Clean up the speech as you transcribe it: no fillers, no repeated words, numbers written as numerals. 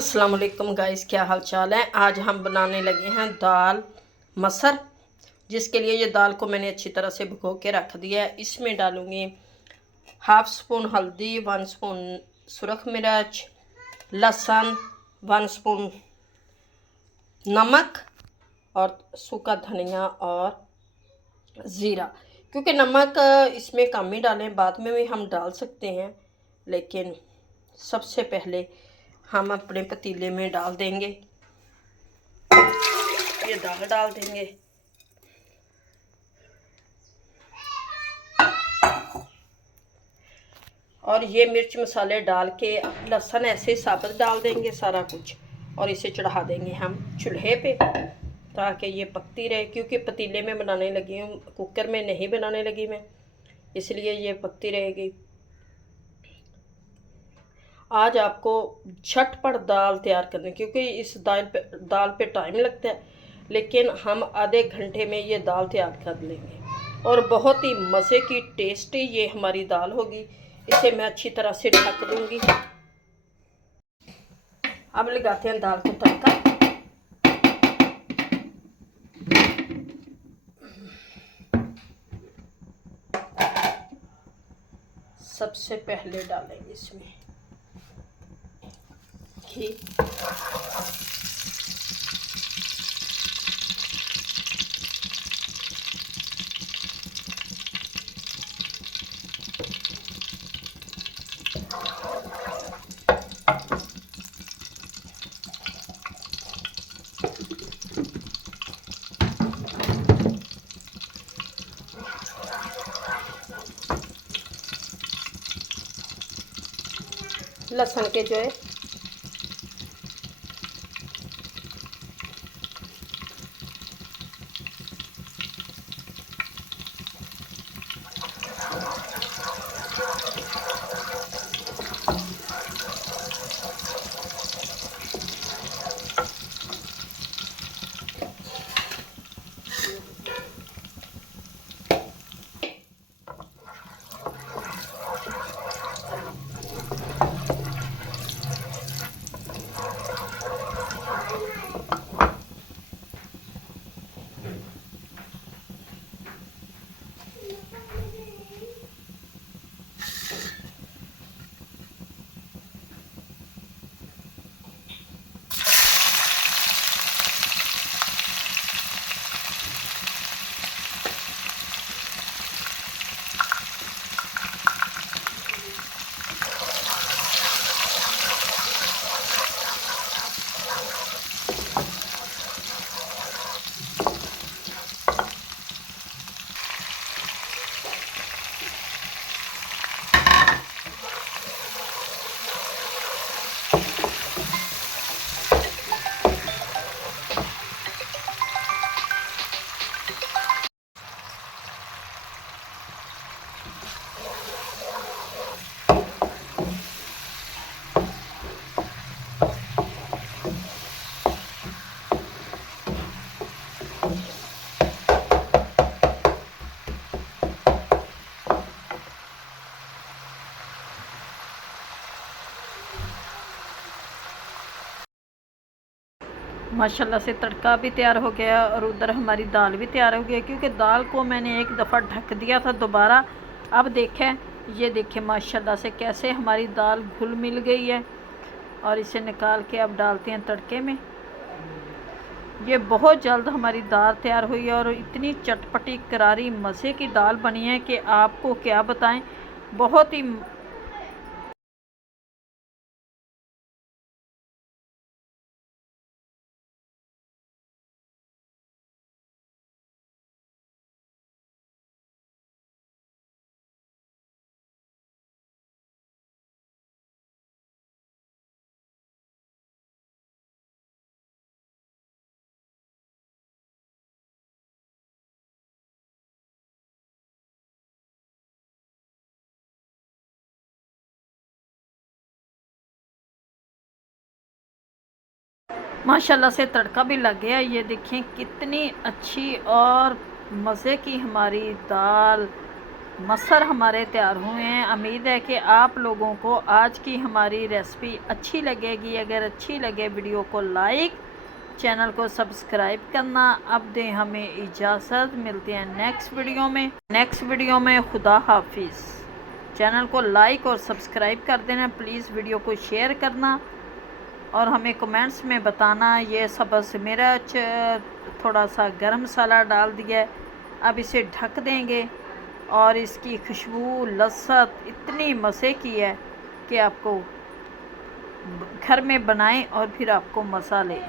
अस्सलाम वालेकुम गाइस, क्या हाल चाल है। आज हम बनाने लगे हैं दाल मसर, जिसके लिए ये दाल को मैंने अच्छी तरह से भिगो के रख दिया है। इसमें डालूंगी हाफ स्पून हल्दी, 1 स्पून सुरख मिर्च, लहसुन, 1 स्पून नमक और सूखा धनिया और ज़ीरा। क्योंकि नमक इसमें कम ही डालें, बाद में भी हम डाल सकते हैं, लेकिन सबसे पहले हम अपने पतीले में डाल देंगे, ये दाल डाल देंगे। और ये मिर्च मसाले डाल के लहसुन ऐसे साबुत डाल देंगे सारा कुछ, और इसे चढ़ा देंगे हम चूल्हे पे ताकि ये पकती रहे। क्योंकि पतीले में बनाने लगी हूँ, कुकर में नहीं बनाने लगी मैं, इसलिए ये पकती रहेगी। आज आपको झटपट दाल तैयार करनी, क्योंकि इस दाल पे टाइम लगता है, लेकिन हम आधे घंटे में ये दाल तैयार कर लेंगे और बहुत ही मज़े की टेस्टी ये हमारी दाल होगी। इसे मैं अच्छी तरह से ढक दूंगी। अब लगाते हैं दाल को तड़का। सबसे पहले डालेंगे इसमें घी, लहसुन के जो है माशाल्लाह से तड़का भी तैयार हो गया और उधर हमारी दाल भी तैयार हो गई। क्योंकि दाल को मैंने एक दफ़ा ढक दिया था दोबारा। अब देखें, ये देखें माशाल्लाह से कैसे हमारी दाल घुल मिल गई है। और इसे निकाल के अब डालते हैं तड़के में। ये बहुत जल्द हमारी दाल तैयार हुई है और इतनी चटपटी करारी मज़े की दाल बनी है कि आपको क्या बताएं। बहुत ही माशाल्लाह से तड़का भी लग गया। ये देखें कितनी अच्छी और मज़े की हमारी दाल मसर हमारे तैयार हुए हैं। उम्मीद है कि आप लोगों को आज की हमारी रेसिपी अच्छी लगेगी। अगर अच्छी लगे वीडियो को लाइक, चैनल को सब्सक्राइब करना। अब दें हमें इजाज़त, मिलते हैं नेक्स्ट वीडियो में। खुदा हाफिज़। चैनल को लाइक और सब्सक्राइब कर देना प्लीज़, वीडियो को शेयर करना और हमें कमेंट्स में बताना। ये सब्ज़ मिर्च, थोड़ा सा गरम मसाला डाल दिया है। अब इसे ढक देंगे और इसकी खुशबू लज़्ज़त इतनी मज़े की है कि आपको घर में बनाएं और फिर आपको मज़ा ले।